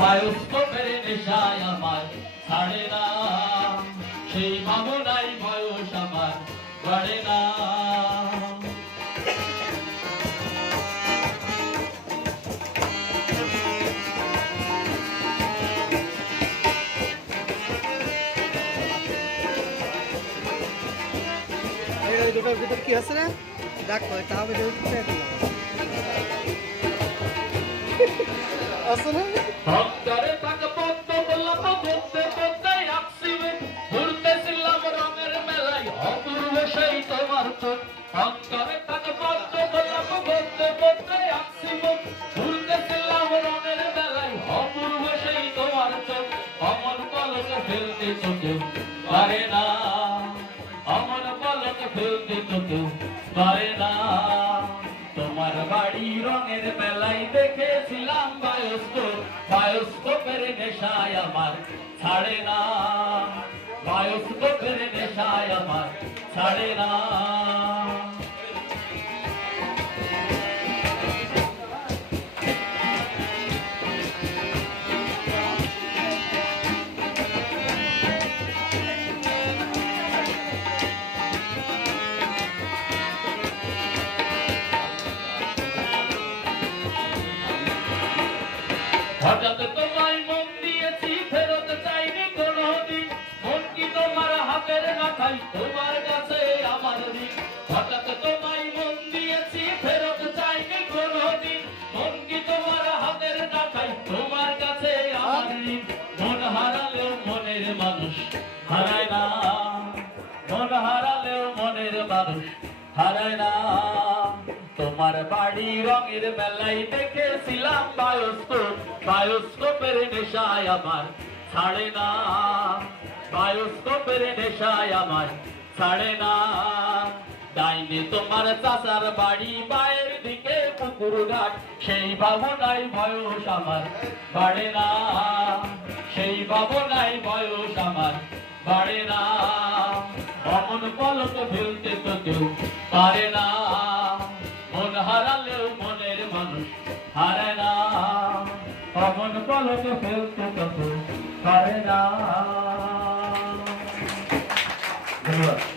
বায়োস্কোপের নেশায় আমার ছাড়ে না, সেই ভাবনাই বয়স আমার বাড়ে না। দুটোর ভিতর কি আছে রে দেখো তাহলে আছে না অন্তরে থাকে পদ্ম গোলাপ বলতে বলতে আসিবে, ঘুরতেছিলাম রঙের মেলায় অপূর্ব সেই তোমার চোখ। অন্তরে থাকে পদ্ম গোলাপ বলতে বলতে আসিবে, ঘুরতেছিলাম রঙের মেলায় অপূর্ব সেই তোমার চোখ। অমন পলকে ফেলতে তো কেউ পারে না, অমন পলকে ফেলতে তো কেউ পারে না। তোমার বাড়ি রঙের মেলায় দেখেছিলাম বায়োস্কোপ, বায়োস্কোপের নেশায় আমার ছাড়ে না, বায়োস্কোপের নেশায় আমার ছাড়ে না। হঠাৎ তোমায় মন দিয়েছি ফেরত চাইনি কোনদিন, মন কি তোমার হাতের মাথায় তোমার কাছে আমার ঋণ। হঠাৎ তোমায় মন দিয়েছি ফেরত চাইনি কোনদিন, মন কি তোমার হাতের মাথায় তোমার কাছে আমার ঋণ। মন হারালেও মনের মানুষ হারায় না, মন হারালেও মনের মানুষ হারায় না। তোমার বাড়ি রঙের মেলায় দেখেছিলাম বায়োস্কোপ, বায়োস্কোপের নেশায় আমার ছাড়ে না, বায়োস্কোপের নেশায় আমার ছাড়ে না। ডাইনে তোমার চাচার বাড়ি বাইরের দিকে পুকুর ঘাট, সেই ভাবনায় বয়স আমার বাড়ে না, সেই ভাবনায় বয়স আমার বাড়ে না। অমন পলক ফেলতে তো কেউ পারে না, মন হারালেও মনের মানুষ হারায় না, অমন পলকে ফেলতে তো কেউ পারে না। ধন্যবাদ।